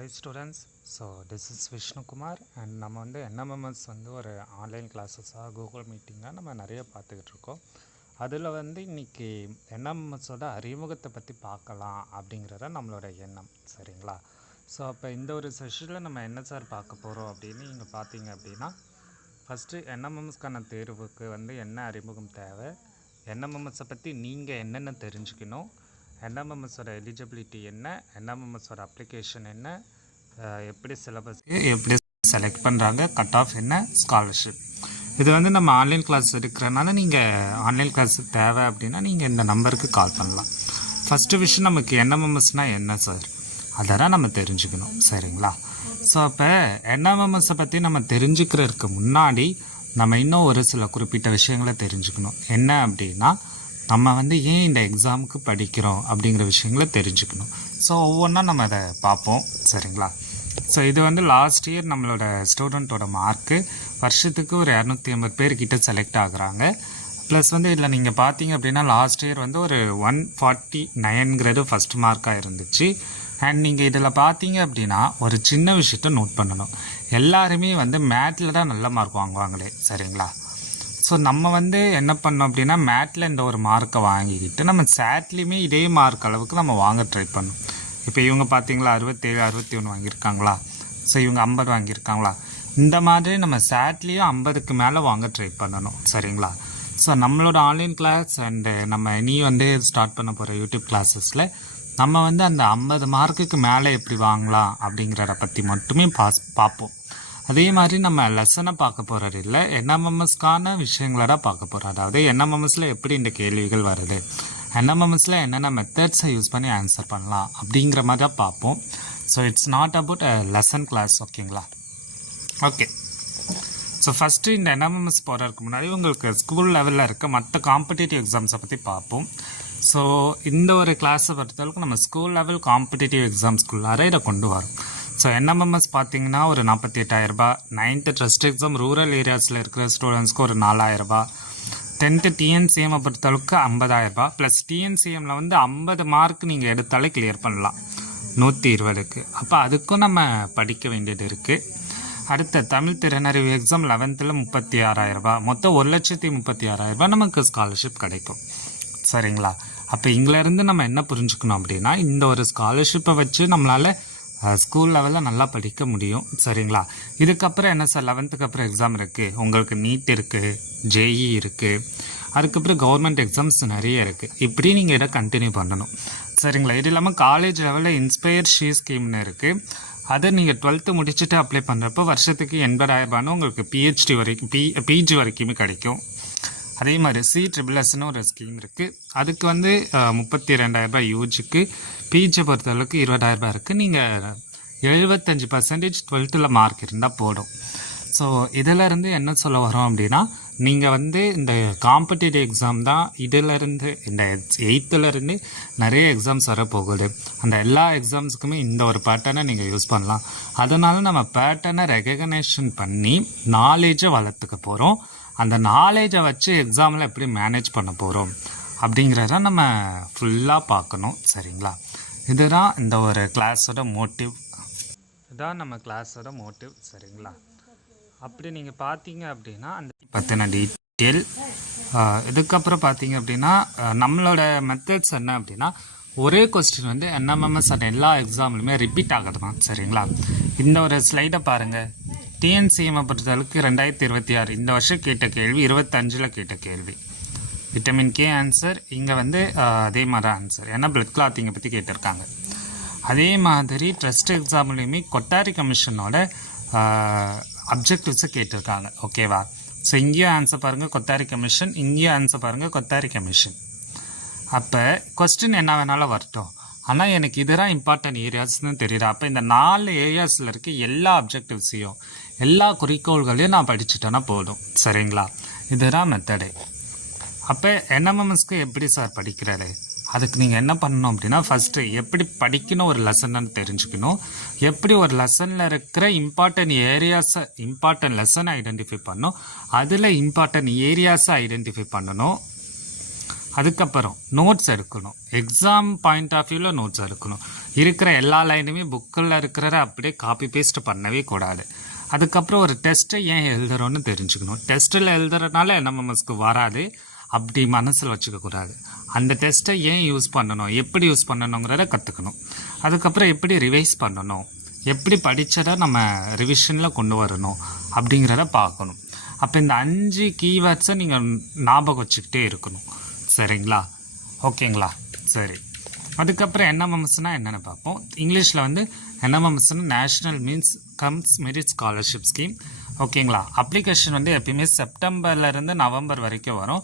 Hi students, so this is Vishnu Kumar and நம்ம வந்து NMMS வந்து ஒரு ஆன்லைன் கிளாஸஸாக கூகுள் மீட்டிங்காக நம்ம நிறைய பார்த்துக்கிட்டு இருக்கோம். அதில் வந்து இன்றைக்கி NMMSோட அறிமுகத்தை பற்றி பார்க்கலாம் அப்படிங்கிறத நம்மளோட எண்ணம், சரிங்களா? ஸோ அப்போ இந்த ஒரு செஷனில் நம்ம என்ன சார் பார்க்க போகிறோம் அப்படின்னு நீங்கள் பார்த்தீங்க அப்படின்னா, ஃபஸ்ட்டு NMMSக்கான தேர்வுக்கு வந்து என்ன அறிமுகம் தேவை, NMMSை பற்றி நீங்கள் என்னென்ன தெரிஞ்சுக்கணும், NMMSோட எலிஜிபிலிட்டி என்ன, NMMSோட அப்ளிகேஷன் என்ன, எப்படி சிலபஸ் எப்படி செலக்ட் பண்ணுறாங்க, கட் ஆஃப் என்ன, ஸ்காலர்ஷிப். இது வந்து நம்ம ஆன்லைன் கிளாஸ் இருக்கிறனால நீங்கள் ஆன்லைன் கிளாஸ் தேவை அப்படின்னா நீங்கள் இந்த நம்பருக்கு கால் பண்ணலாம். ஃபஸ்ட்டு விஷயம் நமக்கு NMMSனால் என்ன சார், அதெல்லாம் நம்ம தெரிஞ்சுக்கணும், சரிங்களா? ஸோ அப்போ NMMSை பற்றி நம்ம தெரிஞ்சுக்கிறதுக்கு முன்னாடி நம்ம இன்னும் ஒரு சில குறிப்பிட்ட விஷயங்களை தெரிஞ்சுக்கணும். என்ன அப்படின்னா, நம்ம வந்து ஏன் இந்த எக்ஸாமுக்கு படிக்கிறோம் அப்படிங்கிற விஷயங்களை தெரிஞ்சுக்கணும். ஸோ ஒவ்வொன்றா நம்ம அதை பார்ப்போம், சரிங்களா? ஸோ இது வந்து லாஸ்ட் இயர் நம்மளோட ஸ்டூடெண்ட்டோட மார்க்கு வருஷத்துக்கு ஒரு 250 பேர்கிட்ட செலக்ட் ஆகுறாங்க. ப்ளஸ் வந்து இதில் நீங்கள் பார்த்தீங்க அப்படின்னா லாஸ்ட் இயர் வந்து ஒரு 149ங்கிறது ஃபஸ்ட் மார்க்காக இருந்துச்சு. அண்ட் நீங்கள் இதில் பார்த்தீங்க அப்படின்னா ஒரு சின்ன விஷயத்த நோட் பண்ணணும், எல்லாருமே வந்து மேத்தில் தான் நல்ல மார்க் வாங்குவாங்களே, சரிங்களா? ஸோ நம்ம வந்து என்ன பண்ணோம் அப்படின்னா மேட்டில் இந்த ஒரு மார்க்கை வாங்கிக்கிட்டு நம்ம சேட்லேயுமே இதே மார்க் அளவுக்கு நம்ம வாங்க ட்ரை பண்ணோம். இப்போ இவங்க பார்த்தீங்களா 67 61 வாங்கியிருக்காங்களா, ஸோ இவங்க 50 வாங்கியிருக்காங்களா, இந்த மாதிரி நம்ம சேட்லேயும் 50க்கு மேலே வாங்க ட்ரை பண்ணணும், சரிங்களா? ஸோ நம்மளோட ஆன்லைன் கிளாஸ் அண்டு நம்ம இனி வந்து ஸ்டார்ட் பண்ண போகிற யூடியூப் கிளாஸஸில் நம்ம வந்து அந்த 50 மார்க்குக்கு மேலே எப்படி வாங்கலாம் அப்படிங்கிறத பற்றி மட்டுமே பார்ப்போம். அதே மாதிரி நம்ம லெசனை பார்க்க போகிறது இல்லை, NMMSக்கான விஷயங்களை தான் பார்க்க போகிறோம். அதாவது NMMSல எப்படி இந்த கேள்விகள் வருது, NMMSல என்னென்ன மெத்தட்ஸை யூஸ் பண்ணி ஆன்சர் பண்ணலாம் அப்படிங்கிற மாதிரி தான் பார்ப்போம். So it's not about lesson class, ஓகேங்களா? ஓகே, ஸோ ஃபஸ்ட்டு இந்த NMMS போகிறதுக்கு முன்னாடி உங்களுக்கு ஸ்கூல் லெவலில் இருக்க மற்ற காம்படிட்டிவ் எக்ஸாம்ஸை பற்றி பார்ப்போம். ஸோ இந்த ஒரு கிளாஸை பொறுத்தளவுக்கு நம்ம ஸ்கூல் லெவல் காம்படிட்டிவ் எக்ஸாம்ஸ்குள்ளார இதை கொண்டு வரோம். ஸோ NMMS பார்த்தீங்கன்னா ஒரு 48,000 ரூபாய், 9th ட்ரஸ்ட் எக்ஸாம் ரூரல் ஏரியாஸில் இருக்கிற ஸ்டூடெண்ட்ஸ்க்கு ஒரு 4,000 ரூபாய், 10th TNCM பொறுத்தளவுக்கு 50,000 ரூபாய், ப்ளஸ் TNCMல வந்து 50 மார்க் நீங்கள் எடுத்தாலே கிளியர் பண்ணலாம் 120க்கு. அப்போ அதுக்கும் நம்ம படிக்க வேண்டியது இருக்குது. அடுத்த தமிழ் திறனறிவு எக்ஸாம் 11th 36,000 ரூபாய், மொத்தம் 1,36,000 ரூபாய் நமக்கு ஸ்காலர்ஷிப் கிடைக்கும், சரிங்களா? அப்போ இங்கிலேருந்து நம்ம என்ன புரிஞ்சுக்கணும் அப்படின்னா, இந்த ஒரு ஸ்காலர்ஷிப்பை வச்சு நம்மளால் ஸ்கூல் லெவலில் நல்லா படிக்க முடியும், சரிங்களா? இதுக்கப்புறம் என்ன சார், 11th அப்புறம் எக்ஸாம் இருக்குது, உங்களுக்கு நீட் இருக்குது, JEE இருக்குது, அதுக்கப்புறம் கவர்மெண்ட் எக்ஸாம்ஸ் நிறைய இருக்குது. இப்படி நீங்கள் இதை கண்டினியூ பண்ணணும், சரிங்களா? இது இல்லாமல் காலேஜ் லெவலில் இன்ஸ்பயர் ஷீ ஸ்கீம்னு இருக்குது. அதை நீங்கள் 12th முடிச்சுட்டு அப்ளை பண்ணுறப்போ வருஷத்துக்கு 80,000 ரூபான்னு உங்களுக்கு PhD வரைக்கும் PG வரைக்குமே கிடைக்கும். அதே மாதிரி CSSன்னு ஒரு ஸ்கீம் இருக்குது, அதுக்கு வந்து 32,000 ரூபாய் யூஜிக்கு, PG பொறுத்தளவுக்கு 20,000 ரூபாய் இருக்குது. நீங்கள் 75% 12th மார்க் இருந்தால் போடும். ஸோ இதிலேருந்து என்ன சொல்ல வரோம் அப்படின்னா, நீங்கள் வந்து இந்த காம்படிட்டிவ் எக்ஸாம் தான் இதிலேருந்து இந்த 8th நிறைய எக்ஸாம்ஸ் வரப்போகுது. அந்த எல்லா எக்ஸாம்ஸுக்குமே இந்த ஒரு பேட்டர்னை நீங்கள் யூஸ் பண்ணலாம். அதனால நம்ம பேட்டர்னை ரெகக்னேஷன் பண்ணி நாலேஜை வளர்த்துக்க போகிறோம். அந்த நாலேஜை வச்சு எக்ஸாமில் எப்படி மேனேஜ் பண்ண போகிறோம் அப்படிங்கிறத நம்ம ஃபுல்லாக பார்க்கணும், சரிங்களா? இதுதான் இந்த ஒரு கிளாஸோட மோட்டிவ், இதுதான் நம்ம கிளாஸோட மோட்டிவ், சரிங்களா? அப்படி நீங்கள் பார்த்தீங்க அப்படின்னா அந்த பற்றின டீட்டெயில். இதுக்கப்புறம் பார்த்தீங்க அப்படின்னா நம்மளோட மெத்தட்ஸ் என்ன அப்படின்னா, ஒரே கொஸ்டின் வந்து NMMS அந்த எல்லா எக்ஸாம்லையுமே ரிப்பீட் ஆகிறது தான், சரிங்களா? இந்த ஒரு ஸ்லைடை பாருங்கள். TNCM பொறுத்தளவுக்கு 2026 இந்த வருஷம் கேட்ட கேள்வி 25ல் கேட்ட கேள்வி. விட்டமின் K ஆன்சர், இங்கே வந்து அதே மாதிரி ஆன்சர், ஏன்னா பிளட் கிளாத்திங்கை பற்றி கேட்டிருக்காங்க. அதே மாதிரி ட்ரஸ்ட் எக்ஸாம்லேயுமே கொட்டாரி கமிஷனோட அப்ஜெக்டிவ்ஸை கேட்டிருக்காங்க, ஓகேவா? ஸோ இங்கேயும் ஆன்சர் பாருங்கள் கொத்தாரி கமிஷன், இங்கேயும் ஆன்சர் பாருங்கள் கொத்தாரி கமிஷன். அப்போ கொஸ்டின் என்ன வேணாலும் வரட்டும், ஆனால் எனக்கு இதுதான் இம்பார்ட்டன்ட் ஏரியாஸ்னு தெரியுது. அப்போ இந்த 4 ஏரியாஸில் இருக்க எல்லா அப்ஜெக்டிவ்ஸையும் எல்லா குறிக்கோள்களையும் நான் படிச்சுட்டேன்னா போதும், சரிங்களா? இதுதான் மெத்தடு. அப்போ NMMSக்கு எப்படி சார் படிக்கிறது, அதுக்கு நீங்கள் என்ன பண்ணணும் அப்படின்னா, ஃபஸ்ட்டு எப்படி படிக்கணும் ஒரு லெசன்னு தெரிஞ்சுக்கணும், எப்படி ஒரு லெசனில் இருக்கிற இம்பார்ட்டன்ட் லெசனை ஐடென்டிஃபை பண்ணணும், அதில் இம்பார்ட்டன்ட் ஏரியாஸை ஐடென்டிஃபை பண்ணணும். அதுக்கப்புறம் நோட்ஸ் எடுக்கணும். எக்ஸாம் பாயிண்ட் ஆஃப் வியூவில் நோட்ஸ் எடுக்கணும். இருக்கிற எல்லா லைனுமே புக்கில் இருக்கிறத அப்படியே காப்பி பேஸ்ட் பண்ணவே கூடாது. அதுக்கப்புறம் ஒரு டெஸ்ட்டை ஏன் எழுதுறோன்னு தெரிஞ்சுக்கணும். டெஸ்ட்டில் எழுதுறதுனால என்எம்எம்எஸ்க்கு வராது அப்படி மனசில் வச்சுக்கக்கூடாது. அந்த டெஸ்ட்டை ஏன் யூஸ் பண்ணணும், எப்படி யூஸ் பண்ணணுங்கிறத கற்றுக்கணும். அதுக்கப்புறம் எப்படி ரிவைஸ் பண்ணணும், எப்படி படித்ததை நம்ம ரிவிஷனில் கொண்டு வரணும் அப்படிங்கிறத பார்க்கணும். அப்போ இந்த 5 கீவேர்ட்ஸை நீங்கள் ஞாபகம் வச்சுக்கிட்டே இருக்கணும். சரிங்களா? ஓகேங்களா? சரி. அதுக்கப்புறம் என்எம்எம்எஸ்னால் என்னென்னு பார்ப்போம். இங்கிலீஷில் வந்து என்எம்எம்எஸ்னு national means cum merit scholarship scheme. ஓகேங்களா? அப்ளிகேஷன் வந்து எப்பயுமே செப்டம்பர்லேருந்து நவம்பர் வரைக்கும் வரும்.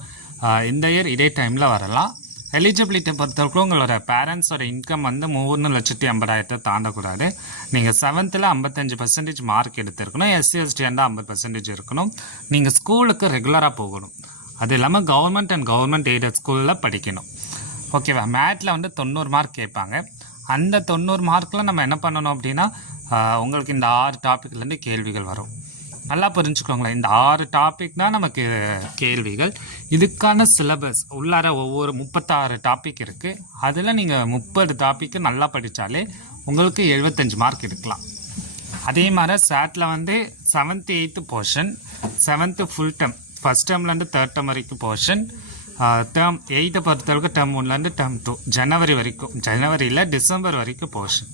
இந்த இயர் இதே டைமில் வரலாம். எலிஜிபிலிட்டி பொறுத்தவரைக்கும் உங்களோட பேரண்ட்ஸோட இன்கம் வந்து 3,80,000 தாண்டக்கூடாது. நீங்கள் 7th 55% மார்க் எடுத்துருக்கணும். எஸ்சி எஸ்டி இருந்தால் 50% இருக்கணும். நீங்கள் ஸ்கூலுக்கு ரெகுலராக போகணும். அது இல்லாமல் கவர்மெண்ட் அண்ட் கவர்மெண்ட் எய்டட் ஸ்கூலில் படிக்கணும். ஓகேவா? மேட்டில் வந்து 90 மார்க் கேட்பாங்க. அந்த 90 மார்க்கில் நம்ம என்ன பண்ணணும் அப்படின்னா, உங்களுக்கு இந்த 6 டாப்பிக்லேருந்து கேள்விகள் வரும். நல்லா புரிஞ்சுக்கோங்களேன். இந்த 6 டாபிக் தான் நமக்கு கேள்விகள். இதுக்கான சிலபஸ் உள்ளார ஒவ்வொரு 36 டாபிக் இருக்குது. அதில் நீங்கள் 30 டாப்பிக்கு நல்லா படித்தாலே உங்களுக்கு 75 மார்க் எடுக்கலாம். அதே மாதிரி சாட்டில் வந்து 7th 8th portion, 7th full term, first டேர்ம்லேருந்து 3rd டேர்ம் வரைக்கும் போர்ஷன், டேர்ம் 8th பொறுத்தளவுக்கு டேர்ம் 1லேருந்து டேர்ம் 2 ஜனவரி வரைக்கும், ஜனவரியில் டிசம்பர் வரைக்கும் போர்ஷன்.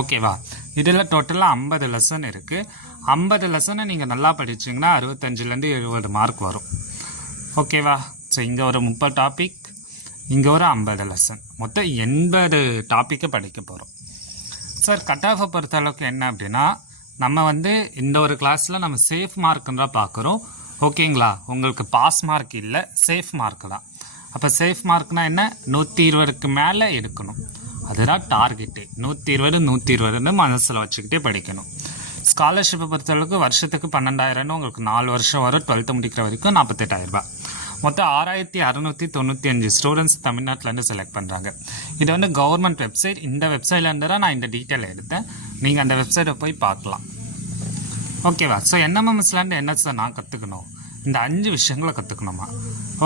ஓகேவா? இதில் டோட்டலாக 50 லெசன் இருக்குது. 50 லெசனை நீங்கள் நல்லா படிச்சிங்கன்னா 65லேருந்து 70 மார்க் வரும். ஓகேவா? ஸோ இங்கே ஒரு 30 டாபிக், இங்கே ஒரு 50 லெசன், மொத்தம் 80 டாப்பிக்கை படிக்க போகிறோம். சார் கட் ஆஃபை பொறுத்த அளவுக்கு என்ன அப்படின்னா, நம்ம வந்து இந்த ஒரு கிளாஸில் நம்ம சேஃப் மார்க்குன்னு தான் பார்க்குறோம். ஓகேங்களா? உங்களுக்கு பாஸ் மார்க் இல்லை, சேஃப் மார்க் தான். அப்போ சேஃப் மார்க்னால் என்ன? 120க்கு மேலே எடுக்கணும். அதுதான் டார்கெட்டு. 120 120ன்னு மனசில் வச்சுக்கிட்டே படிக்கணும். ஸ்காலர்ஷிப்பை பொறுத்தளவுக்கு வருஷத்துக்கு 12,000 உங்களுக்கு 4 வருஷம் வரும். 12th முடிக்கிற வரைக்கும் 48,000 ரூபாய். மொத்தம் 6,695 ஸ்டூடெண்ட்ஸ் தமிழ்நாட்டிலேருந்து செலக்ட் பண்ணுறாங்க. இது வந்து கவர்மெண்ட் வெப்சைட். இந்த வெப்சைட்லேருந்து தான் நான் இந்த டீட்டெயில் எடுத்தேன். நீங்கள் அந்த வெப்சைட்டை போய் பார்க்கலாம். ஓகேவா? ஸோ என்எம்எம்எஸ்லேருந்து என்ன சார் நான் கற்றுக்கணும்? இந்த 5 விஷயங்களை கற்றுக்கணுமா?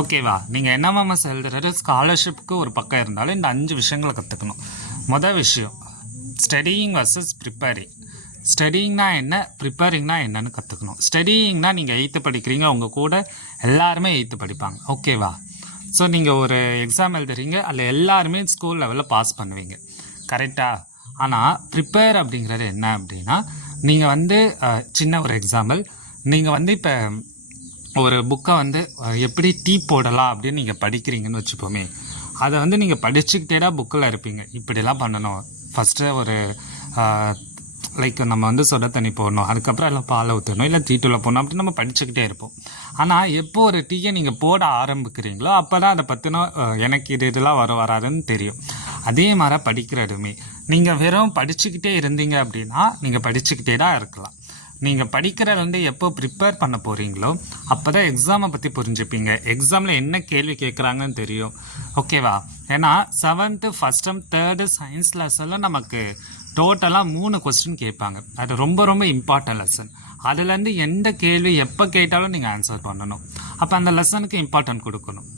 ஓகேவா? நீங்கள் என்எம்எம்எஸ் எழுதுறது ஸ்காலர்ஷிப்புக்கு ஒரு பக்கம் இருந்தாலும் இந்த 5 விஷயங்களை கற்றுக்கணும். மொதல் விஷயம் ஸ்டடியிங் வர்சஸ் ப்ரிப்பேரிங். ஸ்டடியிங்னா என்ன, ப்ரிப்பேரிங்னா என்னன்னு கற்றுக்கணும். ஸ்டடியிங்னா நீங்கள் 8th படிக்கிறீங்க, உங்கள் கூட எல்லாருமே 8th படிப்பாங்க. ஓகேவா? ஸோ நீங்கள் ஒரு எக்ஸாம் எழுதுறீங்க, அதில் எல்லாருமே ஸ்கூல் லெவலில் பாஸ் பண்ணுவீங்க. கரெக்டாக? ஆனால் ப்ரிப்பேர் அப்படிங்கிறது என்ன அப்படின்னா, நீங்கள் வந்து சின்ன ஒரு எக்ஸாம்பிள், நீங்கள் வந்து இப்போ ஒரு புக்கை வந்து எப்படி டீ போடலாம் அப்படின்னு நீங்கள் படிக்கிறீங்கன்னு வச்சுப்போமே, அதை வந்து நீங்கள் படிச்சுக்கிட்டே தான் புக்கில் இருப்பீங்க. இப்படிலாம் பண்ணணும், ஃபஸ்ட்டு ஒரு லைக் நம்ம வந்து சொட தண்ணி போடணும், அதுக்கப்புறம் எல்லாம் பாலை ஊற்றணும், இல்லை டீட்டூவில் போடணும், அப்படின்னு நம்ம படிச்சுக்கிட்டே இருப்போம். ஆனால் எப்போ ஒரு டீயை நீங்கள் போட ஆரம்பிக்கிறீங்களோ அப்போ தான் அதை பற்றின எனக்கு இதெல்லாம் வராதுன்னு தெரியும். அதே மாதிரி படிக்கிறதுமே நீங்கள் வெறும் படிச்சுக்கிட்டே இருந்தீங்க அப்படின்னா நீங்கள் படிச்சுக்கிட்டே தான் இருக்கலாம். நீங்கள் படிக்கிறதுல வந்து எப்போ ப்ரிப்பேர் பண்ண போகிறீங்களோ அப்போ தான் எக்ஸாமை பற்றி புரிஞ்சுப்பீங்க. எக்ஸாமில் என்ன கேள்வி கேட்குறாங்கன்னு தெரியும். ஓகேவா? ஏன்னா 7th first term 3rd science லெசனில் நமக்கு டோட்டலாக 3 கொஸ்டின் கேட்பாங்க. அது ரொம்ப ரொம்ப இம்பார்ட்டன்ட் லெசன். அதுலேருந்து எந்த கேள்வி எப்போ கேட்டாலும் நீங்கள் ஆன்சர் பண்ணணும். அப்போ அந்த லெசனுக்கு இம்பார்ட்டன்ட் கொடுக்கணும்.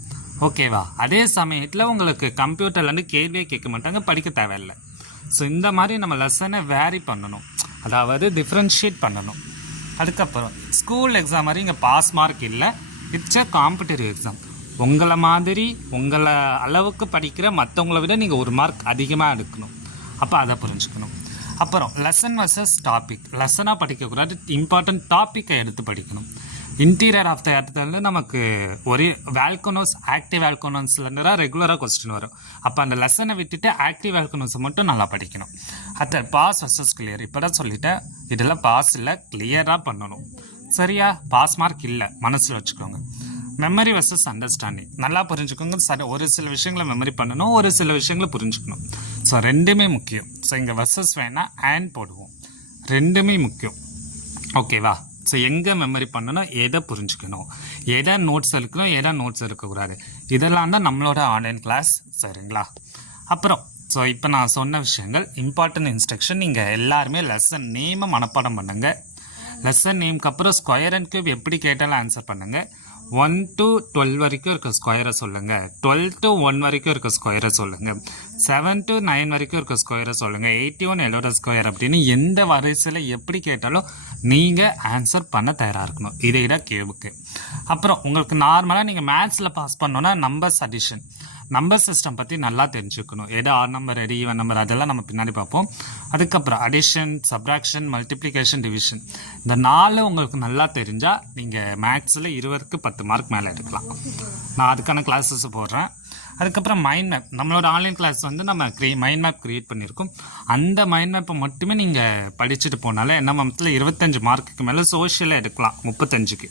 ஓகேவா? அதே சமயத்தில் உங்களுக்கு கம்ப்யூட்டர்லேருந்து கேள்வியே கேட்க மாட்டாங்க, படிக்க தேவையில்லை. ஸோ இந்த மாதிரி நம்ம லெசனை வேரி பண்ணணும், அதாவது டிஃப்ரென்ஷியேட் பண்ணணும். அதுக்கப்புறம் ஸ்கூல் எக்ஸாம் மாதிரி இங்கே பாஸ் மார்க் இல்லை, இட்ஸ் அ காம்படிட்டிவ் எக்ஸாம். உங்களை மாதிரி உங்களை அளவுக்கு படிக்கிற மற்றவங்கள விட நீங்கள் 1 மார்க் அதிகமாக எடுக்கணும். அப்போ அதை புரிஞ்சுக்கணும். அப்புறம் லெசன் வர்சஸ் டாபிக். லெசனாக படிக்கக்கூடாது, இம்பார்ட்டன்ட் டாப்பிக்கை எடுத்து படிக்கணும். இன்டீரியர் ஆஃப் த எர்த்லேருந்து நமக்கு ஒரே வேல்கனோஸ், ஆக்டிவ் வேல்கனோஸ்லேருந்து தான் ரெகுலராக கொஸ்டின் வரும். அப்போ அந்த லெசனை விட்டுட்டு ஆக்டிவ் வேல்கனோஸை மட்டும் நல்லா படிக்கணும். அடுத்த பாஸ் வர்சஸ் கிளியர். இப்போ தான் சொல்லிட்டேன், இதெல்லாம் பாஸ் இல்லை, கிளியராக பண்ணணும். சரியா? பாஸ் மார்க் இல்லை, மனசில் வச்சுக்கோங்க. Memory versus understanding. நல்லா புரிஞ்சுக்கோங்க. ஒரு சில விஷயங்களை மெமரி பண்ணணும், ஒரு சில விஷயங்களை புரிஞ்சுக்கணும். ஸோ ரெண்டுமே முக்கியம். ஸோ இங்கே வர்சஸ் வேணால் அண்ட் போடுவோம். ரெண்டுமே முக்கியம். ஓகேவா? ஸோ எங்கே மெமரி பண்ணணும், எதை புரிஞ்சுக்கணும், எதை நோட்ஸ் இருக்கணும், எதை நோட்ஸ் இருக்கக்கூடாது, இதெல்லாம் தான் நம்மளோட ஆன்லைன் கிளாஸ். சரிங்களா? அப்புறம் ஸோ இப்போ நான் சொன்ன விஷயங்கள் இம்பார்ட்டன்ட் இன்ஸ்ட்ரக்ஷன். நீங்கள் எல்லாருமே லெசன் நேமை மனப்பாடம் பண்ணுங்கள். லெசன் நேம்க்கு அப்புறம் ஸ்கொயர் அண்ட் கியூப் எப்படி கேட்டாலும் ஆன்சர் பண்ணுங்கள். 1 to 12 வரைக்கும் இருக்க ஸ்கொயரை சொல்லுங்கள். 12 to 1 வரைக்கும் இருக்க ஸ்கொயரை சொல்லுங்கள். 7 to 9 வரைக்கும் இருக்க ஸ்கொயரை சொல்லுங்கள். 81 எல்லோட ஸ்கொயர் அப்படின்னு எந்த வரிசையில் எப்படி கேட்டாலும் நீங்கள் ஆன்சர் பண்ண தயாராக இருக்கணும். இதை தான் கேள்விக்கு. அப்புறம் உங்களுக்கு நார்மலாக நீங்கள் மேத்ஸில் பாஸ் பண்ணோன்னா நம்பர்ஸ் அடிஷன், நம்பர் சிஸ்டம் பற்றி நல்லா தெரிஞ்சுக்கணும். எது ஆட் நம்பர், எது ஈவன் நம்பர், அதெல்லாம் நம்ம பின்னாடி பார்ப்போம். அதுக்கப்புறம் அடிஷன், சப்ராக்ஷன், மல்டிப்ளிகேஷன், டிவிஷன், இந்த 4 உங்களுக்கு நல்லா தெரிஞ்சால் நீங்கள் மேக்ஸில் 20க்கு 10 மார்க் மேலே எடுக்கலாம். நான் அதுக்கான கிளாஸஸ் போடுறேன். அதுக்கப்புறம் மைண்ட் மேப், நம்மளோட ஆன்லைன் கிளாஸ் வந்து நம்ம மைண்ட் மேப் க்ரியேட் பண்ணியிருக்கோம். அந்த மைண்ட் மேப்பை மட்டுமே நீங்கள் படிச்சுட்டு போனாலே என்ன மமத்தில் 25 மார்க்குக்கு மேலே சோஷியலாக எடுக்கலாம். 35க்கு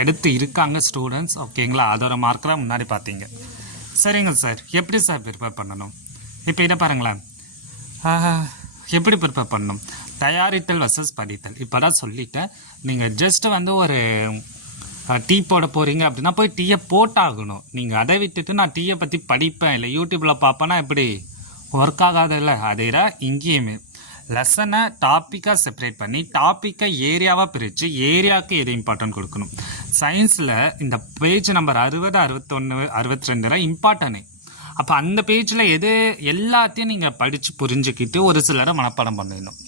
எடுத்து இருக்காங்க ஸ்டூடெண்ட்ஸ். ஓகேங்களா, அதோட மார்க்கெலாம் முன்னாடி பார்த்தீங்க. சரிங்க சார், எப்படி சார் ப்ரிப்பேர் பண்ணணும்? இப்போ இதை பாருங்களேன், எப்படி ப்ரிப்பேர் பண்ணணும்? தயாரித்தல் வர்சஸ் படித்தல் இப்போ தான் சொல்லிட்டேன். நீங்கள் ஜஸ்ட்டு வந்து ஒரு டீ போட போகிறீங்க அப்படின்னா போய் டீயை போட்டாகணும். நீங்கள் அதை விட்டுட்டு நான் டீயை பற்றி படிப்பேன் இல்லை யூடியூப்பில் பார்ப்பேன்னா எப்படி ஒர்க் ஆகாதில்ல. அதே தான் இங்கேயுமே லெசனை டாப்பிக்காக செப்பரேட் பண்ணி டாப்பிக்கை ஏரியாவாக பிரித்து ஏரியாவுக்கு எது இம்பார்ட்டன்ட் கொடுக்கணும். சயின்ஸில் இந்த பேஜ் நம்பர் 60, 61, 62 இம்பார்ட்டனே. அப்போ அந்த பேஜில் எது எல்லாத்தையும் நீங்கள் படித்து புரிஞ்சுக்கிட்டு ஒரு சிலரை மனப்பாடம் பண்ணிடணும்.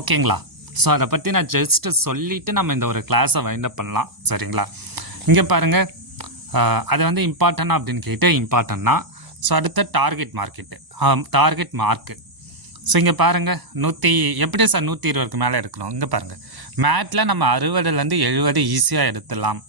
ஓகேங்களா? ஸோ அதை பற்றி நான் ஜஸ்ட்டு சொல்லிவிட்டு நம்ம இந்த ஒரு கிளாஸை வைண்டப் பண்ணலாம். சரிங்களா? இங்கே பாருங்கள், அது வந்து இம்பார்ட்டன்னா அப்படின்னு கேட்டு இம்பார்ட்டன்னா. ஸோ அடுத்த டார்கெட் மார்க்கு. ஸோ இங்கே பாருங்கள், எப்படி சார் 120க்கு மேலே எடுக்கணும்? இங்கே பாருங்கள், மேத்தில் நம்ம 60லேருந்து 70 ஈஸியாக எடுத்துடலாம்.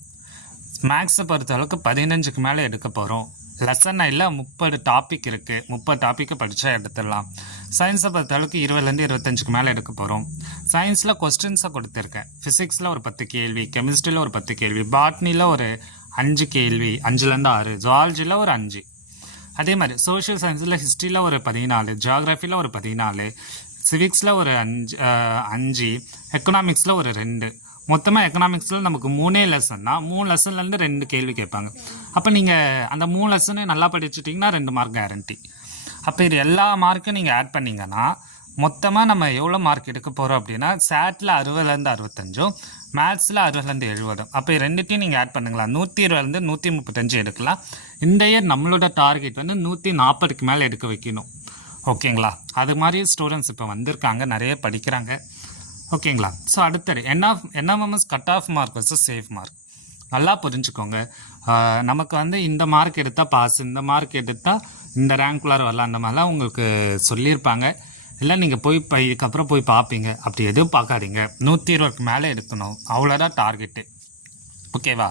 மேக்ஸை பொறுத்த அளவுக்கு 15க்கு மேலே எடுக்க போகிறோம். லெசன் இல்லை 30 டாபிக் இருக்குது, 30 டாப்பிக்கை படித்தா எடுத்துடலாம். சயின்ஸை பொறுத்த அளவுக்கு 20லேருந்து 25க்கு மேலே எடுக்க போகிறோம். சயின்ஸில் கொஸ்டின்ஸை கொடுத்துருக்கேன். ஃபிசிக்ஸில் ஒரு 10 கேள்வி, கெமிஸ்ட்ரியில் ஒரு 10 கேள்வி, பாட்னியில் ஒரு 5 கேள்வி, 5லேருந்து 6, ஜுவாலஜியில் ஒரு 5. அதே மாதிரி சோஷியல் சயின்ஸில் ஹிஸ்ட்ரியில் ஒரு 14, ஜியாகிரஃபியில் ஒரு 14, சிவிக்ஸில் ஒரு 5, எக்கனாமிக்ஸில் ஒரு 2. மொத்தமாக எக்கனாமிக்ஸில் நமக்கு 3 லெசன்னா 3 லெசன்லேருந்து 2 கேள்வி கேட்பாங்க. அப்போ நீங்கள் அந்த 3 லெசனு நல்லா படிச்சுட்டிங்கன்னா 2 மார்க் கேரண்டி. அப்போ இது எல்லா மார்க்கும் நீங்கள் ஆட் பண்ணிங்கன்னா மொத்தமாக நம்ம எவ்வளோ மார்க் எடுக்க போகிறோம் அப்படின்னா, சேட்டில் 60லேருந்து 65, மேத்ஸில் 60லேருந்து 70. அப்போ ரெண்டுத்தையும் நீங்கள் ஆட் பண்ணுங்களா, 120லேருந்து 135 எடுக்கலாம். இந்த இயர் நம்மளோட டார்கெட் வந்து 140க்கு மேலே எடுக்க வைக்கணும். ஓகேங்களா? அது மாதிரி ஸ்டூடெண்ட்ஸ் இப்போ வந்திருக்காங்க, நிறைய படிக்கிறாங்க. ஓகேங்களா? ஸோ அடுத்தது NMMS cut off mark versus safe mark. நல்லா புரிஞ்சுக்கோங்க. நமக்கு வந்து இந்த மார்க் எடுத்தால் பாஸ், இந்த மார்க் எடுத்தால் இந்த ரேங்க்குள்ளார வரலாம், அந்த மாதிரிலாம் உங்களுக்கு சொல்லியிருப்பாங்க. இல்லை நீங்கள் இதுக்கப்புறம் போய் பார்ப்பீங்க. அப்படி எதுவும் பார்க்காதீங்க. 120க்கு மேலே எடுக்கணும், அவ்வளோதான் டார்கெட்டு. ஓகேவா?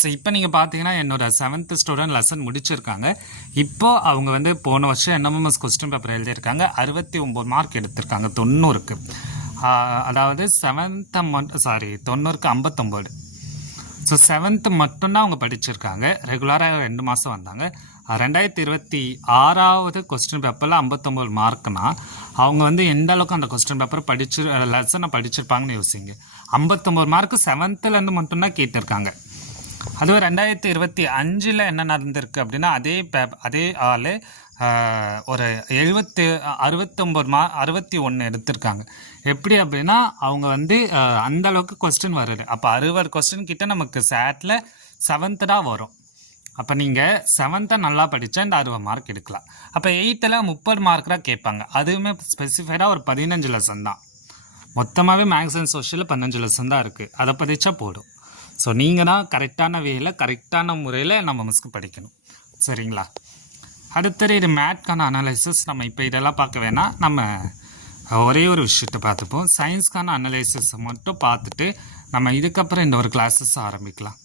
ஸோ இப்போ நீங்கள் பார்த்தீங்கன்னா என்னோட 7th ஸ்டூடெண்ட் லெசன் முடிச்சிருக்காங்க. இப்போது அவங்க வந்து போன வருஷம் என்எம்எம்எஸ் கொஸ்டின் பேப்பர் எழுதியிருக்காங்க. 69 மார்க் எடுத்திருக்காங்க 90க்கு. அதாவது 90க்கு 59. ஸோ 7th மட்டும்தான் அவங்க படிச்சிருக்காங்க. ரெகுலராக 2 மாதம் வந்தாங்க. 2026 கொஸ்டின் பேப்பரில் 59 மார்க்னா அவங்க வந்து எந்த அளவுக்கு அந்த கொஸ்டின் பேப்பர் லெசனை படிச்சிருப்பாங்கன்னு யோசிங்க. 59 மார்க்கு 7th மட்டும்தான் கேட்டிருக்காங்க. அதுவும் 2025 என்ன நடந்திருக்கு அப்படின்னா, அதே ஆள் ஒரு 61 எடுத்திருக்காங்க. எப்படி அப்படின்னா அவங்க வந்து அந்த அளவுக்கு கொஸ்டின் வருது. அப்போ 60 கொஸ்டின் கிட்ட நமக்கு சேட்டில் 7th தான் வரும். அப்போ நீங்கள் 7th நல்லா படித்தா இந்த 60 மார்க் எடுக்கலாம். அப்போ 8th 30 மார்க் தான் கேட்பாங்க. அதுவுமே ஸ்பெசிஃபைடாக ஒரு 15 லெசன் தான். மொத்தமாகவே மேக்ஸ் அண்ட் சோஷியலில் 15 லெசன் தான் இருக்குது. அதை படித்தா போடும். ஸோ நீங்கள் தான் கரெக்டான வேயில் கரெக்டான முறையில் நம்ம மிஸ்க்கு படிக்கணும். சரிங்களா? அடுத்தது இது மேத்க்கான அனலைசிஸ். நம்ம இப்போ இதெல்லாம் பார்க்க வேணாம், நம்ம ஒரே ஒரு விஷயத்தை பார்த்துப்போம். சயின்ஸ்க்கான அனலைசிஸ் மட்டும் பார்த்துட்டு நம்ம இதுக்கப்புறம் இந்த ஒரு கிளாஸஸ் ஆரம்பிக்கலாம்.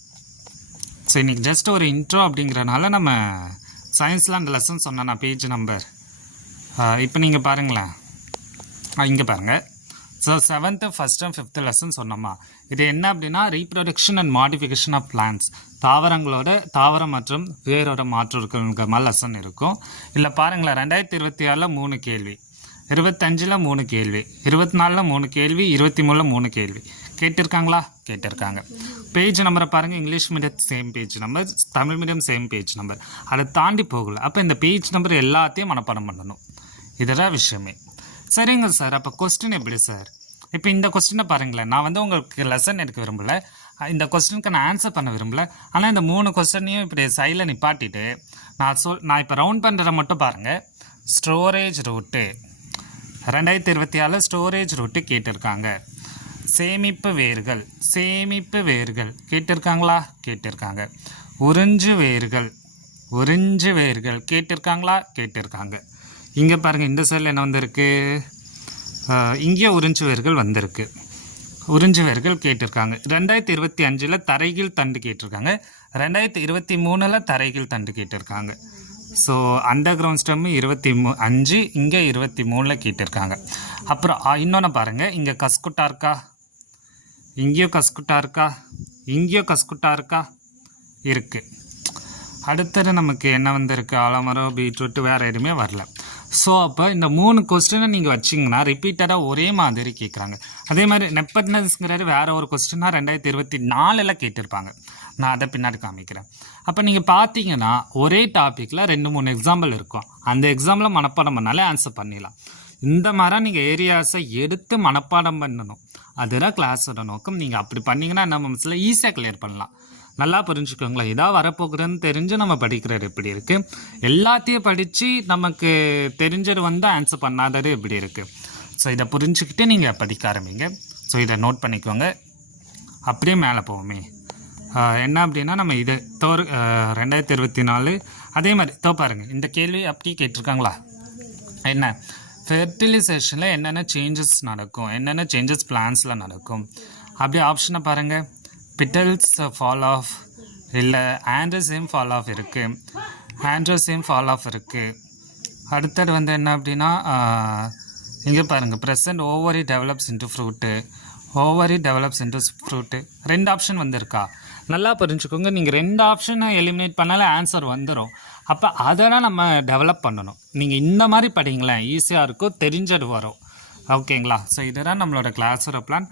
ஸோ இன்றைக்கி ஜஸ்ட் ஒரு இன்ட்ரோ அப்படிங்கிறனால நம்ம சயின்ஸில் அந்த லெசன் சொன்னேன் நான், பேஜ் நம்பர். இப்போ நீங்கள் பாருங்களேன், இங்கே பாருங்கள். So 7th, 1st and 5th lesson சொன்னோமா. இது என்ன அப்படின்னா, reproduction and modification of plants, தாவரம் மற்றும் வேரோட மாற்றுக்கிற மாதிரி லெசன் இருக்கும். இல்லை பாருங்களேன், 2026 3 கேள்வி, 25 3 கேள்வி, 24 3 கேள்வி, 23 3 கேள்வி கேட்டிருக்காங்களா? கேட்டிருக்காங்க. பேஜ் நம்பரை பாருங்கள். English medium same page number, Tamil medium same page number. அதை தாண்டி போகல. அப்போ இந்த பேஜ் நம்பர் எல்லாத்தையும் மனப்பாடம் பண்ணணும். இதுதான் விஷயமே. சரிங்க சார், அப்போ கொஸ்டின் எப்படி சார்? இப்போ இந்த கொஸ்டினை பாருங்களேன். நான் வந்து உங்களுக்கு லெசன் எடுக்க விரும்பலை, இந்த கொஸ்டினுக்கு நான் ஆன்சர் பண்ண விரும்பல. ஆனால் இந்த 3 கொஸ்டினையும் இப்படி சைடில் நிப்பாட்டிட்டு நான் இப்போ ரவுண்ட் பண்ணுறத மட்டும் பாருங்கள். ஸ்டோரேஜ் ரூட்டு 2024 ஸ்டோரேஜ் ரூட்டு கேட்டிருக்காங்க. சேமிப்பு வேர்கள் கேட்டிருக்காங்களா? கேட்டிருக்காங்க. உறிஞ்சு வேர்கள் கேட்டிருக்காங்களா? கேட்டிருக்காங்க. இங்கே பாருங்கள், இந்த சைடில் என்ன வந்திருக்கு? இங்கே உறிஞ்சு வேர்கள் வந்திருக்கு. உறிஞ்சு வேர்கள் கேட்டிருக்காங்க. 2025 தரைகீழ் தண்டு கேட்டிருக்காங்க. 2023 தரைகீழ் தண்டு கேட்டிருக்காங்க. ஸோ அண்டர் கிரவுண்ட் ஸ்டெம்மு 25, இங்கே 23 கேட்டிருக்காங்க. அப்புறம் இன்னொன்று பாருங்கள், இங்கே கஸ்குட்டா இருக்கா? இங்கேயும் கஸ்குட்டா இருக்கா? இங்கேயும் கஸ்குட்டா இருக்கா? இருக்குது. அடுத்தது நமக்கு என்ன வந்திருக்கு? ஆலமரம், பீட்ரூட், வேறு எதுவுமே வரல. ஸோ அப்போ இந்த 3 கொஸ்டினை நீங்கள் வச்சிங்கன்னா ரிப்பீட்டடாக ஒரே மாதிரி கேட்குறாங்க. அதே மாதிரி நெப்பட்னஸ்ங்கிறது வேறு ஒரு கொஸ்டினாக 2024 கேட்டிருப்பாங்க. நான் அதை பின்னாடி காமிக்கிறேன். அப்போ நீங்கள் பார்த்தீங்கன்னா ஒரே டாப்பிக்கில் 2-3 எக்ஸாம்பிள் இருக்கும். அந்த எக்ஸாம்பிள் மனப்பாடம் பண்ணாலே ஆன்சர் பண்ணிடலாம். இந்த மாதிரி நீங்கள் ஏரியாஸை எடுத்து மனப்பாடம் பண்ணணும். அதுதான் கிளாஸோட நோக்கம். நீங்கள் அப்படி பண்ணிங்கன்னா நம்ம மனசில் ஈஸியாக கிளியர் பண்ணலாம். நல்லா புரிஞ்சுக்கோங்களேன். இதாக வரப்போகுதுன்னு தெரிஞ்சு நம்ம படிக்கிறது எப்படி இருக்குது, எல்லாத்தையும் படித்து நமக்கு தெரிஞ்சது ஆன்சர் பண்ணாதது எப்படி இருக்குது. ஸோ இதை புரிஞ்சுக்கிட்டு நீங்கள் படிக்க ஆரம்பிங்க. ஸோ இதை நோட் பண்ணிக்கோங்க. அப்படியே மேலே போவோமே. என்ன அப்படின்னா நம்ம இது 2024 அதே மாதிரி பாருங்கள், இந்த கேள்வி அப்படியே கேட்டிருக்காங்களா? என்ன ஃபெர்டிலைசேஷனில் என்னென்ன சேஞ்சஸ் நடக்கும், என்னென்ன சேஞ்சஸ் பிளான்ஸில் நடக்கும்? அப்படியே ஆப்ஷனை பாருங்கள். பிட்டல்ஸ் ஃபால் ஆஃப் இல்லை ஆண்ட்ரோசைம் ஃபால் ஆஃப் இருக்குது. ஆண்ட்ரோசைம் ஃபால் ஆஃப் இருக்குது. அடுத்தது என்ன அப்படின்னா இங்கே பாருங்கள், present ovary develops into fruit. Ovary develops into fruit 2 option வந்திருக்கா? நல்லா புரிஞ்சுக்கோங்க. நீங்கள் 2 ஆப்ஷனை எலிமினேட் பண்ணாலே ஆன்சர் வந்துடும். அப்போ அதெல்லாம் நம்ம டெவலப் பண்ணணும். நீங்கள் இந்த மாதிரி படிங்களேன், ஈஸியாக இருக்கும், தெரிஞ்சது வரும். ஓகேங்களா? ஸோ இதுதான் நம்மளோட கிளாஸோட பிளான்.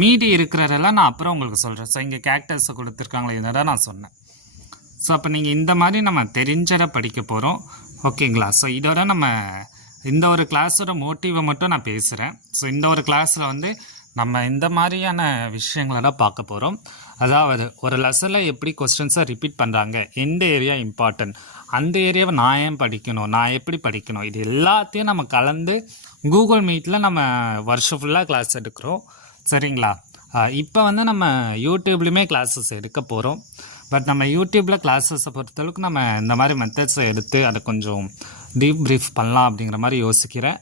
மீதி இருக்கிறதெல்லாம் நான் அப்புறம் உங்களுக்கு சொல்கிறேன். ஸோ இங்கே கேரக்டர்ஸை கொடுத்துருக்காங்களே, இதை தான் நான் சொன்னேன். ஸோ அப்போ நீங்கள் இந்த மாதிரி நம்ம தெரிஞ்சதை படிக்க போகிறோம். ஓகேங்களா? ஸோ இதோட நம்ம இந்த ஒரு கிளாஸோட மோட்டிவை மட்டும் நான் பேசுகிறேன். ஸோ இந்த ஒரு கிளாஸில் நம்ம இந்த மாதிரியான விஷயங்களை தான் பார்க்க போகிறோம். அதாவது ஒரு லெசனில் எப்படி கொஸ்டின்ஸை ரிப்பீட் பண்ணுறாங்க, எந்த ஏரியா இம்பார்ட்டன்ட், அந்த ஏரியாவை நான் ஏன் படிக்கணும், நான் எப்படி படிக்கணும், இது எல்லாத்தையும் நம்ம கலந்து கூகுள் மீட்டில் நம்ம வருஷம் ஃபுல்லாக கிளாஸ் எடுக்கிறோம். சரிங்களா? இப்போ நம்ம யூடியூப்லேயுமே கிளாஸஸ் எடுக்க போகிறோம். பட் நம்ம யூடியூப்பில் கிளாஸஸை பொறுத்தளவுக்கு நம்ம இந்த மாதிரி மெத்தட்ஸை எடுத்து அதை கொஞ்சம் டீப் ப்ரீஃப் பண்ணலாம் அப்படிங்கிற மாதிரி யோசிக்கிறேன்.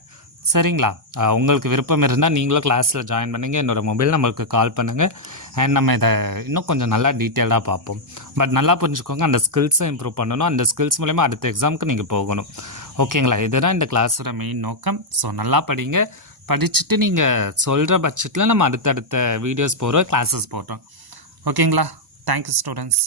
சரிங்களா? உங்களுக்கு விருப்பம் இருந்தால் நீங்களும் கிளாஸில் ஜாயின் பண்ணுங்கள். என்னோடய மொபைல் நம்பருக்கு கால் பண்ணுங்கள். அண்ட் நம்ம இதை இன்னும் கொஞ்சம் நல்லா டீட்டெயில்டாக பார்ப்போம். பட் நல்லா புரிஞ்சுக்கோங்க, அந்த ஸ்கில்ஸை இம்ப்ரூவ் பண்ணணும். அந்த ஸ்கில்ஸ் மூலமா அடுத்த எக்ஸாமுக்கு நீங்கள் போகணும். ஓகேங்களா? இதுதான் இந்த கிளாஸோட மெயின் நோக்கம். ஸோ நல்லா படிங்க. படிச்சுட்டு நீங்கள் சொல்கிற பட்சத்தில் நம்ம அடுத்தடுத்த வீடியோஸ் போடுறோம், கிளாஸஸ் போடுறோம். ஓகேங்களா? Thank you students.